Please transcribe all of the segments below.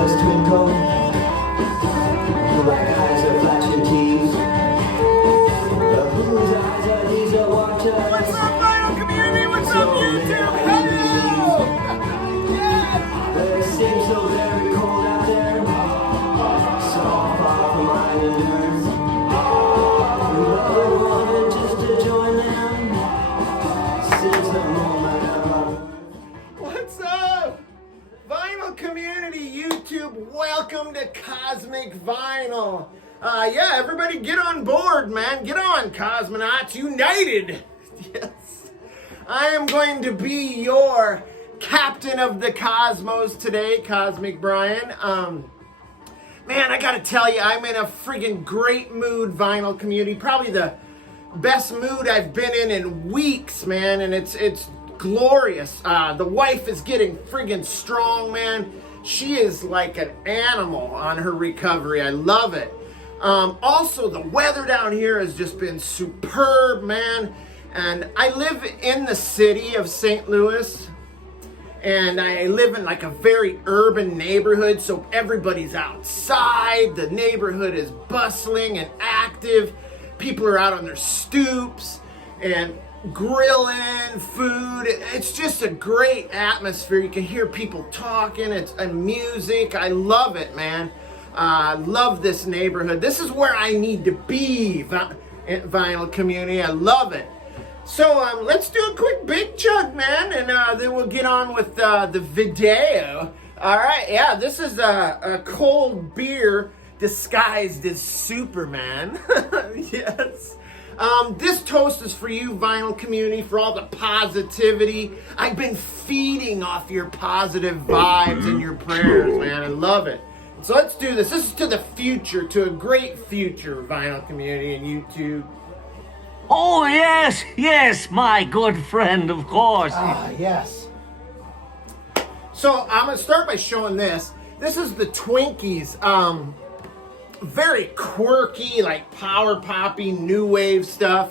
stars twinkle, black eyes are flashing teeth. Whose eyes are these that watch us? What's up, vinyl community? What's up, YouTube? Hello! It seems so very cold out there, so far from islanders. But we wanted just to join them since the moment of our birth. What's up, vinyl community, YouTube? Welcome to Cosmic Vinyl. Yeah, everybody get on board, man. Get on, Cosmonauts United. Yes. I am going to be your captain of the cosmos today, Cosmic Brian. Man, I gotta tell you, I'm in a friggin' great mood, vinyl community. Probably the best mood I've been in weeks, man, and it's glorious. The wife is getting friggin' strong, man. She is like an animal on her recovery. I love it. Also, the weather down here has just been superb, man. And I live in the city of St. Louis, and I live in like a very urban neighborhood, so everybody's outside. The neighborhood is bustling and active. People are out on their stoops and grilling food. It's just a great atmosphere. You can hear people talking. It's music. I love it, man. I love this neighborhood. This is where I need to be, vinyl community. I love it. So let's do a quick Big Chug, man, and then we'll get on with the video. All right, yeah, this is a cold beer disguised as Superman. Yes. This toast is for you, vinyl community, for all the positivity. I've been feeding off your positive vibes and your prayers, man. I love it. So let's do this. This is to the future, to a great future, vinyl community and YouTube. Oh, yes, my good friend, of course. Yes. So I'm going to start by showing this. This is the Twinkies. Very quirky, like power poppy, new wave stuff.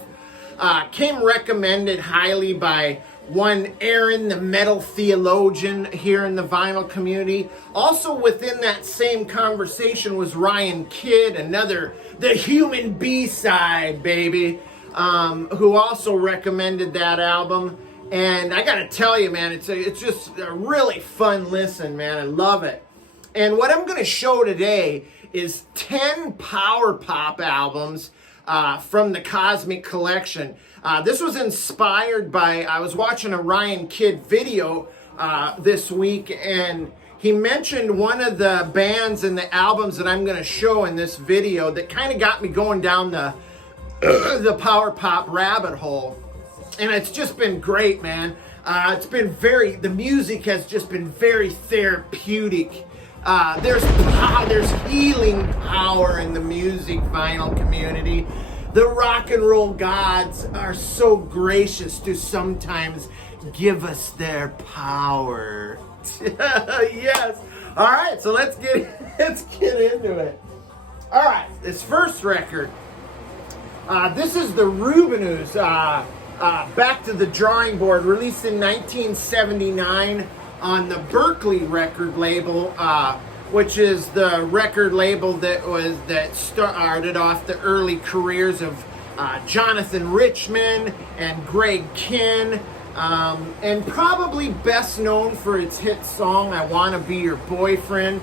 Came recommended highly by one Aaron, the metal theologian here in the vinyl community. Also within that same conversation was Ryan Kidd, the human B-side, baby, who also recommended that album. And I gotta tell you, man, it's just a really fun listen, man. I love it. And what I'm gonna show today is 10 Powerpop albums from the Cosmic Collection. This was inspired by, I was watching a Ryan Kidd video this week, and he mentioned one of the bands and the albums that I'm going to show in this video that kind of got me going down the Powerpop rabbit hole. And it's just been great, man. The music has just been very therapeutic. There's healing power in the music, vinyl community. The rock and roll gods are so gracious to sometimes give us their power. Yes. All right, so let's get into it. All right, this first record. This is the Rubinoos, Back to the Drawing Board, released in 1979 on the Berkeley record label, which is the record label that started off the early careers of Jonathan Richman and Greg Kihn, and probably best known for its hit song, I Wanna Be Your Boyfriend.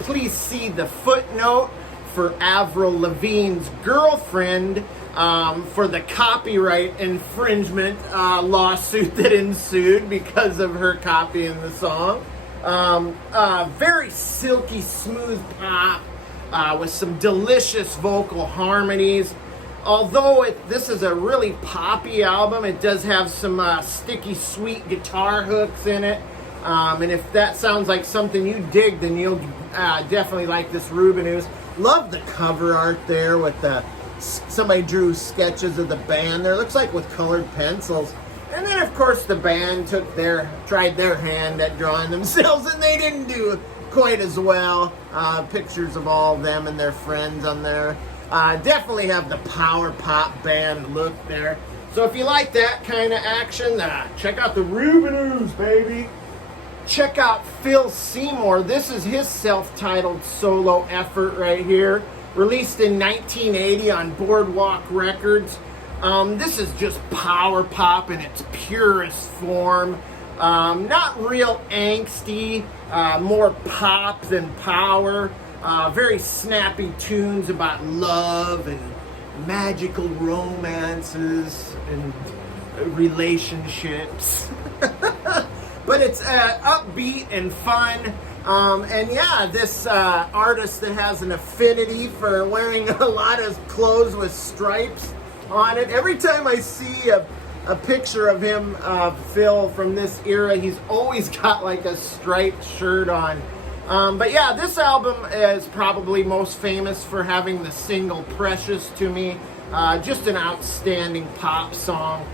Please see the footnote for Avril Lavigne's Girlfriend for the copyright infringement lawsuit that ensued because of her copying the song. Very silky smooth pop with some delicious vocal harmonies. Although this is a really poppy album, it does have some sticky sweet guitar hooks in it. And if that sounds like something you dig, then you'll definitely like this Rubinoos. Love the cover art there with somebody drew sketches of the band there. Looks like with colored pencils. And then, of course, the band tried their hand at drawing themselves, and they didn't do quite as well. Pictures of all of them and their friends on there. Definitely have the Powerpop band look there. So if you like that kind of action, check out the Rubinoos, baby. check out Phil Seymour. This is his self-titled solo effort right here, released in 1980 on Boardwalk Records. This is just power pop in its purest form. Not real angsty, more pop than power. Very snappy tunes about love and magical romances and relationships. But it's upbeat and fun. And yeah, this artist that has an affinity for wearing a lot of clothes with stripes on it. Every time I see a picture of him, Phil, from this era, he's always got like a striped shirt on. But yeah, this album is probably most famous for having the single Precious to Me. Just an outstanding pop song.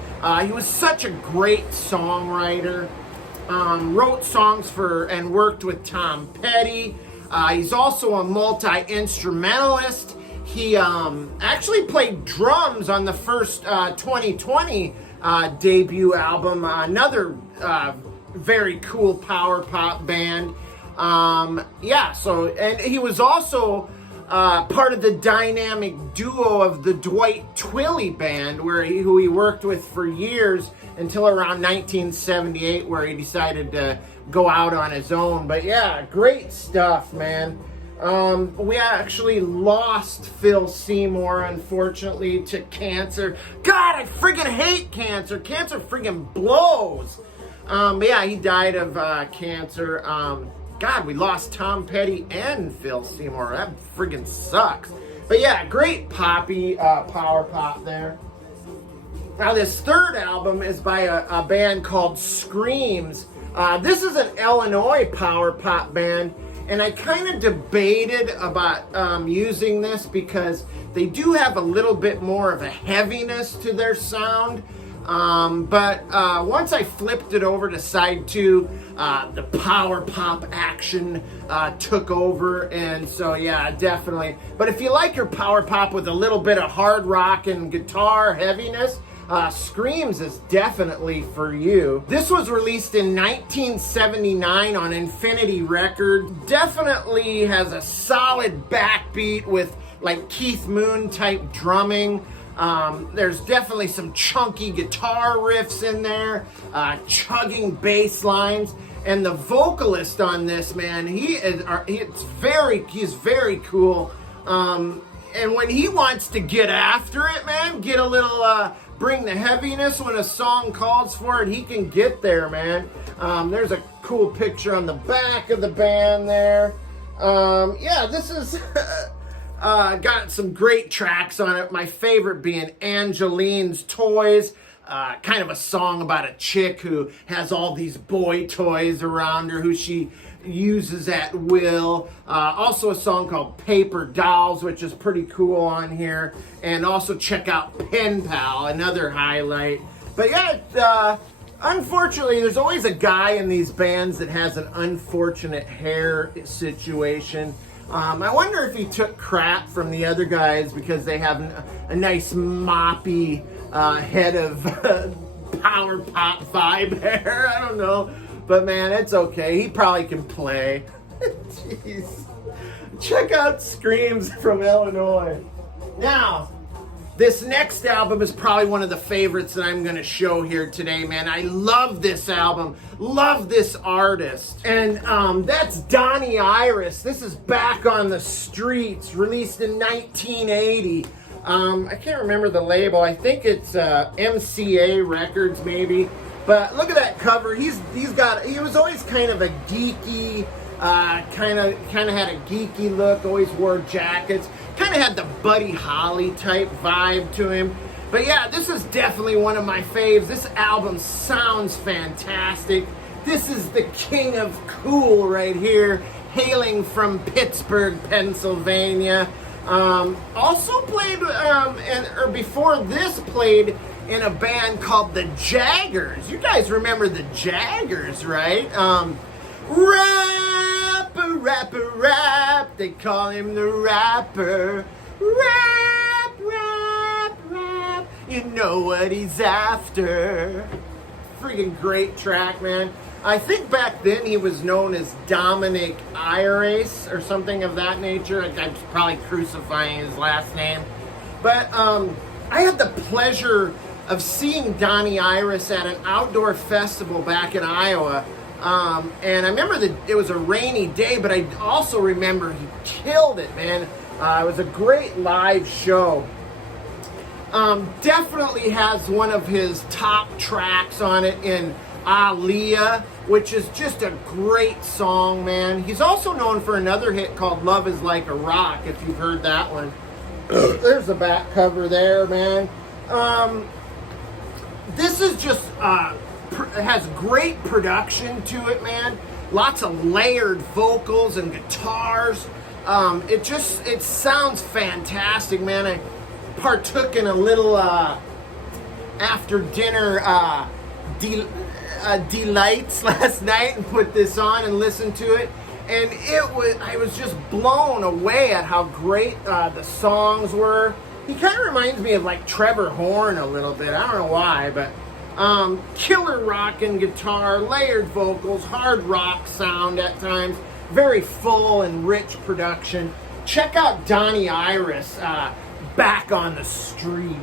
He was such a great songwriter. Wrote songs for and worked with Tom Petty. He's also a multi-instrumentalist. He actually played drums on the first 2020 debut album, another very cool power pop band. Yeah, so, and he was also part of the dynamic duo of the Dwight Twilley Band, who he worked with for years until around 1978, where he decided to go out on his own. But yeah, great stuff, man. We actually lost Phil Seymour, unfortunately, to cancer. God, I friggin' hate cancer. Cancer friggin' blows. But yeah, he died of cancer. God, we lost Tom Petty and Phil Seymour. That friggin' sucks. But yeah, great poppy power pop there. Now this third album is by a band called Screams. This is an Illinois power pop band, and I kind of debated about using this because they do have a little bit more of a heaviness to their sound. But once I flipped it over to side 2, the power pop action took over, and so yeah, definitely. But if you like your power pop with a little bit of hard rock and guitar heaviness, Screams is definitely for you. This was released in 1979 on Infinity Records. Definitely has a solid backbeat with like Keith Moon type drumming. There's definitely some chunky guitar riffs in there, chugging bass lines, and the vocalist on this, man, he's very cool. And when he wants to get after it, man, get a little, bring the heaviness when a song calls for it, he can get there, man. There's a cool picture on the back of the band there. Yeah, this is got some great tracks on it. My favorite being Angeline's Toys. Kind of a song about a chick who has all these boy toys around her who she uses at will. Also a song called Paper Dolls, which is pretty cool on here. And also check out Pen Pal, another highlight. But yeah, unfortunately, there's always a guy in these bands that has an unfortunate hair situation. I wonder if he took crap from the other guys because they have a nice moppy head of power pop vibe hair. I don't know. But man, it's okay. He probably can play. Jeez. Check out Screams from Illinois. Now, this next album is probably one of the favorites that I'm going to show here today, man. I love this album. Love this artist. And that's Donnie Iris. This is Back on the Streets, released in 1980. I can't remember the label. I think it's MCA Records, maybe. But look at that cover. He was always kind of a geeky, kind of had a geeky look. Always wore jackets. Kind of had the Buddy Holly type vibe to him. But yeah, this is definitely one of my faves. This album sounds fantastic. This is the king of cool right here, hailing from Pittsburgh, Pennsylvania. Also played, before this, played in a band called the Jaggers. You guys remember the Jaggers, right? Rap. They call him the rapper. Rap. You know what he's after. Freaking great track, man. I think back then he was known as Dominic Iris or something of that nature. I'm probably crucifying his last name. But I had the pleasure of seeing Donnie Iris at an outdoor festival back in Iowa. And I remember that it was a rainy day, but I also remember he killed it, man. It was a great live show. Definitely has one of his top tracks on it in Aaliyah, which is just a great song, man. He's also known for another hit called Love Is Like a Rock, if you've heard that one. There's the back cover there, man. This is just, has great production to it, man. Lots of layered vocals and guitars. It sounds fantastic, man. I partook in a little after dinner delights last night and put this on and listened to it, and I was just blown away at how great the songs were. He kind of reminds me of like Trevor Horn a little bit. I don't know why, but killer rockin' guitar, layered vocals, hard rock sound at times, very full and rich production. Check out Donnie Iris, Back on the Streets.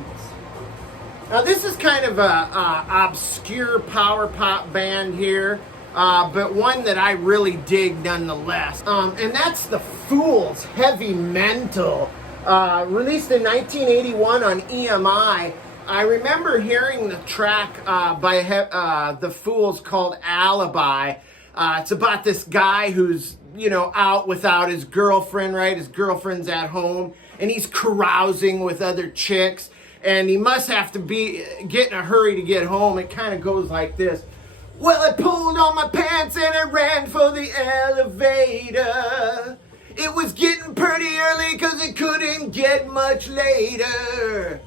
Now this is kind of a obscure power pop band here, but one that I really dig nonetheless. And that's the Fools, Heavy Mental, released in 1981 on EMI. I remember hearing the track by the Fools called Alibi. It's about this guy who's, out without his girlfriend, right? His girlfriend's at home, and he's carousing with other chicks, and he must have to get in a hurry to get home. It kind of goes like this. Well, I pulled on my pants and I ran for the elevator. It was getting pretty early because it couldn't get much later.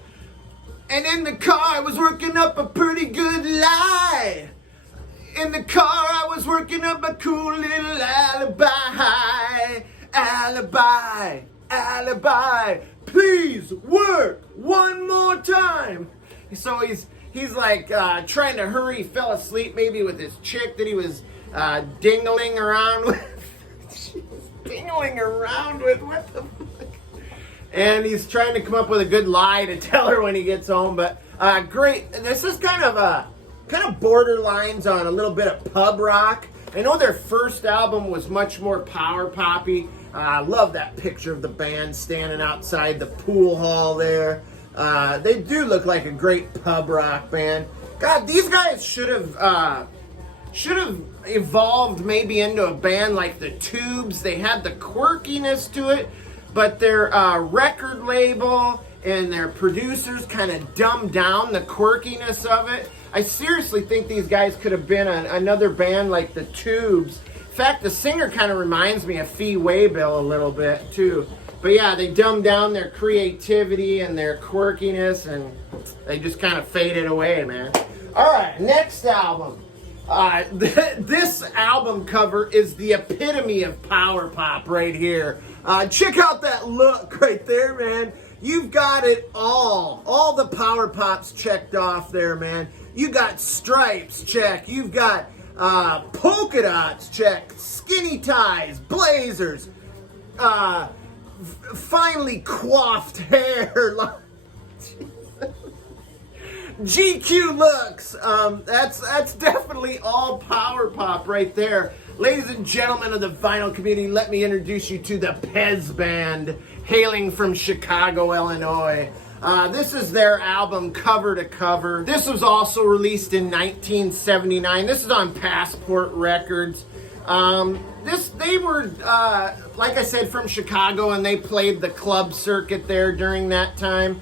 And in the car I was working up a pretty good lie. In the car I was working up a cool little alibi. Alibi, alibi, please work one more time. So he's like trying to hurry. He fell asleep maybe with his chick that he was dingling around with. Dingling around with, what the fuck? And he's trying to come up with a good lie to tell her when he gets home. But great. This is kind of borderlines on a little bit of pub rock. I know their first album was much more power poppy. I love that picture of the band standing outside the pool hall there. They do look like a great pub rock band. God, these guys should have evolved maybe into a band like the Tubes. They had the quirkiness to it, but their record label and their producers kind of dumbed down the quirkiness of it. I seriously think these guys could have been another band like the Tubes. In fact, the singer kind of reminds me of Fee Waybill a little bit too. But yeah, they dumbed down their creativity and their quirkiness, and they just kind of faded away, man. All right, next album. This album cover is the epitome of power pop right here. Check out that look right there, man. You've got it all. All the power pops checked off there, man. You got stripes, check. You've got polka dots, check. Skinny ties, blazers, finely coiffed hair. GQ looks. That's definitely all power pop right there. Ladies and gentlemen of the vinyl community, let me introduce you to the PEZBAND, hailing from Chicago, Illinois. This is their album Cover to Cover. This was also released in 1979. This is on Passport Records. They were, like I said, from Chicago, and they played the club circuit there during that time.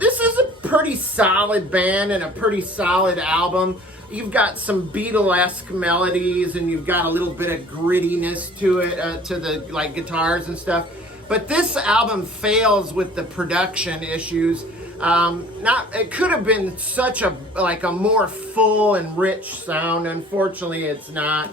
This is a pretty solid band and a pretty solid album. You've got some Beatlesque melodies, and you've got a little bit of grittiness to it, to the guitars and stuff. But this album fails with the production issues. It could have been such a more full and rich sound. Unfortunately, it's not.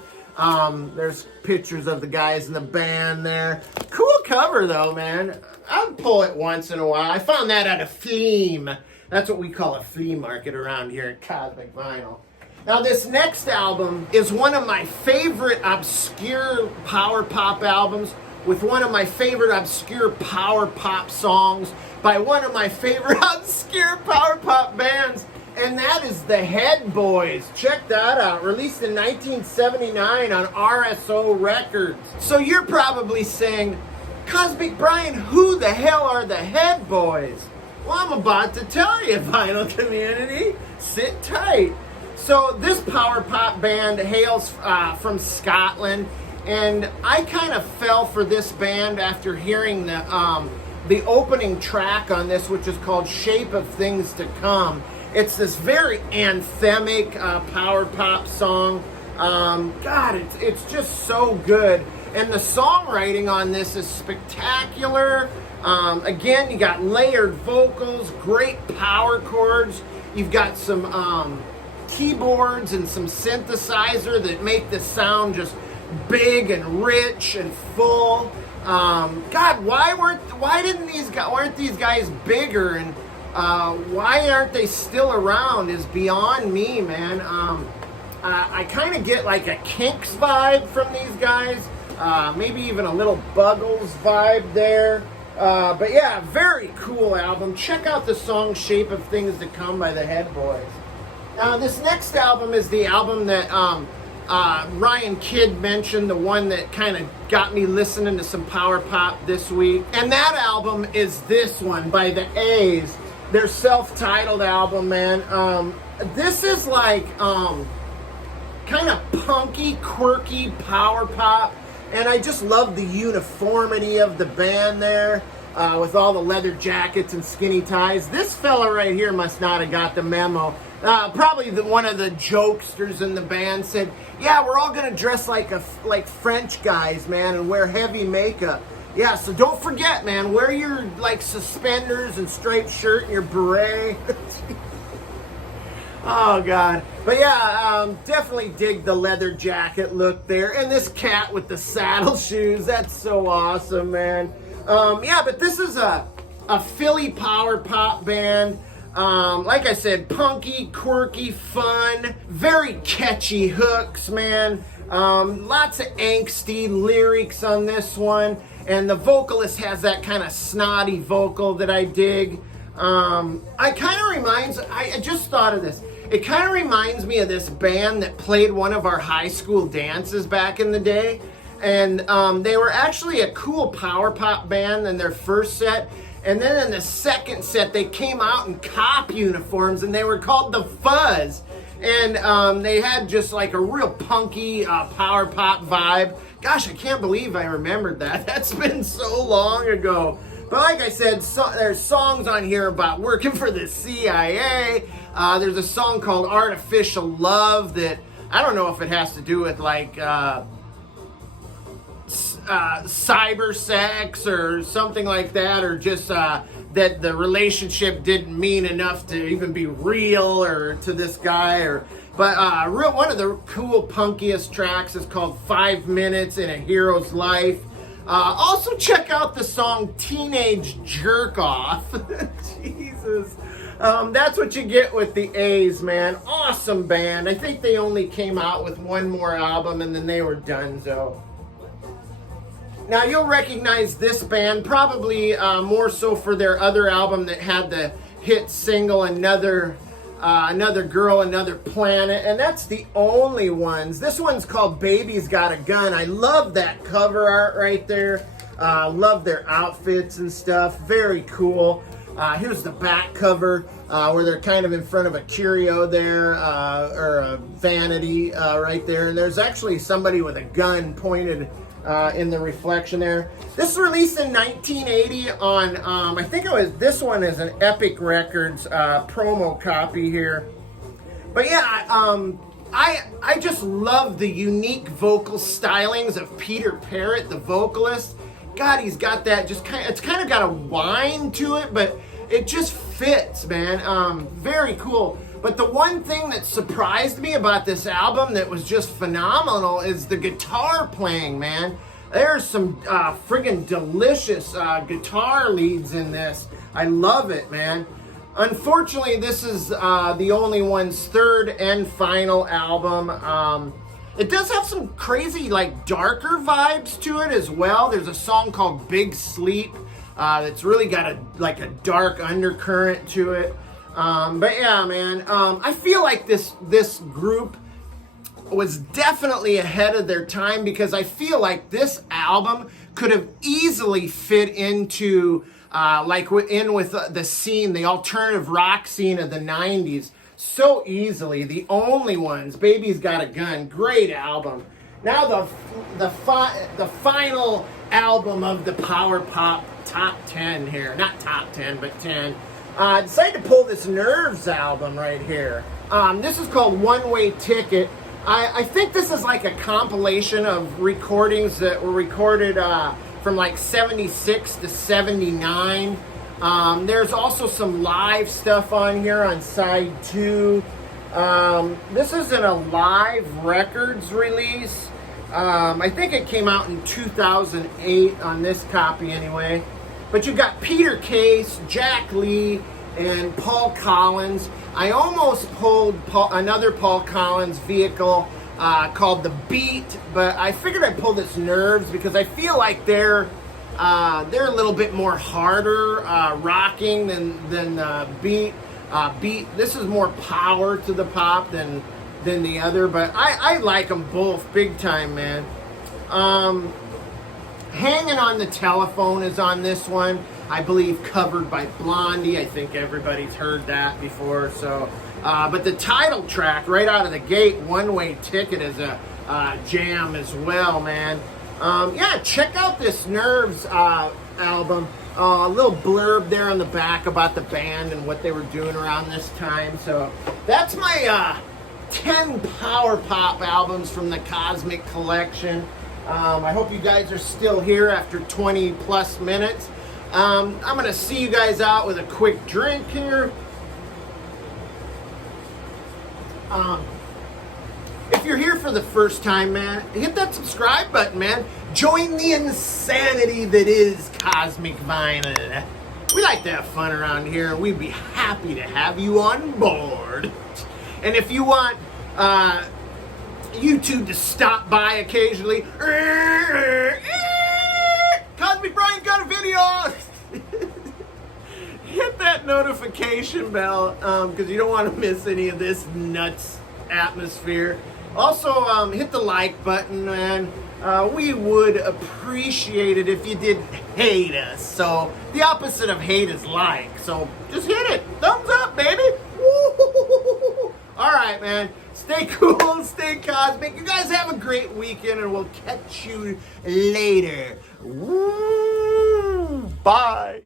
There's pictures of the guys in the band there. Cool cover though, man. I'll pull it once in a while. I found that at a flea. That's what we call a flea market around here at Cosmic Vinyl. Now this next album is one of my favorite obscure power pop albums with one of my favorite obscure power pop songs by one of my favorite obscure power pop bands, and that is the HEADBOYS. Check that out. Released in 1979 on RSO Records. So you're probably saying, Cosmic Brian, who the hell are the HEADBOYS? Well, I'm about to tell you, vinyl community. Sit tight. So this power pop band hails from Scotland, and I kind of fell for this band after hearing the opening track on this, which is called Shape of Things to Come. It's this very anthemic power pop song. God, it's just so good. And the songwriting on this is spectacular. Again, you got layered vocals, great power chords. You've got some keyboards and some synthesizer that make the sound just big and rich and full. God, weren't these guys bigger, and why aren't they still around is beyond me, man. I kind of get like a Kinks vibe from these guys, maybe even a little Buggles vibe there. But yeah, very cool album. Check out the song Shape of Things to Come by the HEADBOYS. Now, this next album is the album that Ryan Kidd mentioned, the one that kind of got me listening to some power pop this week. And that album is this one by the A's, their self-titled album, man. This is like kind of punky, quirky power pop. And I just love the uniformity of the band there, with all the leather jackets and skinny ties. This fella right here must not have got the memo. Probably one of the jokesters in the band said, yeah, we're all going to dress like French guys, man, and wear heavy makeup. Yeah, so don't forget, man, wear your like suspenders and striped shirt and your beret. Oh, God. But yeah, definitely dig the leather jacket look there. And this cat with the saddle shoes, that's so awesome, man. Yeah, but this is a Philly power pop band. Like I said, punky, quirky, fun, very catchy hooks, man. Lots of angsty lyrics on this one. And the vocalist has that kind of snotty vocal that I dig. I just thought of this. It kind of reminds me of this band that played one of our high school dances back in the day. And they were actually a cool power pop band in their first set. And then in the second set, they came out in cop uniforms, and they were called the Fuzz. And they had just like a real punky power pop vibe. Gosh, I can't believe I remembered that. That's been so long ago. But like I said, there's songs on here about working for the CIA. There's a song called Artificial Love that I don't know if it has to do with like cyber sex or something like that, or just that the relationship didn't mean enough to even be real or to this guy. But one of the cool punkiest tracks is called 5 Minutes in a Hero's Life. Also check out the song Teenage Jerk Off. Jesus. That's what you get with the A's, man. Awesome band. I think they only came out with one more album and then they were done, so. Now you'll recognize this band probably more so for their other album that had the hit single Another Girl, Another Planet, and that's the Only Ones. This one's called Baby's Got a Gun. I love that cover art right there. Love their outfits and stuff. Very cool. Here's the back cover where they're kind of in front of a curio there, or a vanity right there. And there's actually somebody with a gun pointed in the reflection there. This was released in 1980 on, I think this one is an Epic Records promo copy here. But yeah, I just love the unique vocal stylings of Peter Parrott, the vocalist. God, he's got that it's kind of got a whine to it, but it just fits, man. Very cool. But the one thing that surprised me about this album that was just phenomenal is the guitar playing, man. There's some friggin' delicious guitar leads in this. I love it, man. Unfortunately, this is the only one's third and final album. It does have some crazy, like, darker vibes to it as well. There's a song called Big Sleep that's really got a dark undercurrent to it. But yeah, man, I feel like this group was definitely ahead of their time, because I feel like this album could have easily fit into with the scene, the alternative rock scene of the 90s so easily. The Only Ones, Baby's Got a Gun, great album. Now the final album of the Powerpop top 10 here, not top 10 but 10. Decided to pull this Nerves album right here. This is called One Way Ticket. I think this is like a compilation of recordings that were recorded from like 76 to 79. There's also some live stuff on here on side 2. This isn't a live records release. I think it came out in 2008 on this copy anyway. But you've got Peter Case, Jack Lee, and Paul Collins. I almost pulled another Paul Collins vehicle called The Beat, but I figured I'd pull this Nerves because I feel like they're a little bit more harder rocking than Beat. This is more power to the pop than the other, but I like them both big time, man. Hanging on the Telephone is on this one. I believe covered by Blondie. I think everybody's heard that before. So, but the title track right out of the gate, One Way Ticket, is a jam as well, man. Yeah, check out this Nerves album. A little blurb there on the back about the band and what they were doing around this time. So that's my 10 Powerpop albums from the Cosmic Collection. I hope you guys are still here after 20 plus minutes. I'm going to see you guys out with a quick drink here. If you're here for the first time, man, hit that subscribe button, man. Join the insanity that is Cosmic Vinyl. We like to have fun around here, and we'd be happy to have you on board. And if you want YouTube to stop by occasionally, Cosmic Brian got a video. Hit that notification bell because you don't want to miss any of this nuts atmosphere. Also, hit the like button, man. We would appreciate it if you did hate us. So the opposite of hate is like. So just hit it. Thumbs up, baby. Woo-hoo-hoo-hoo-hoo. All right, man. Stay cool, stay cosmic. You guys have a great weekend, and we'll catch you later. Woo! Bye.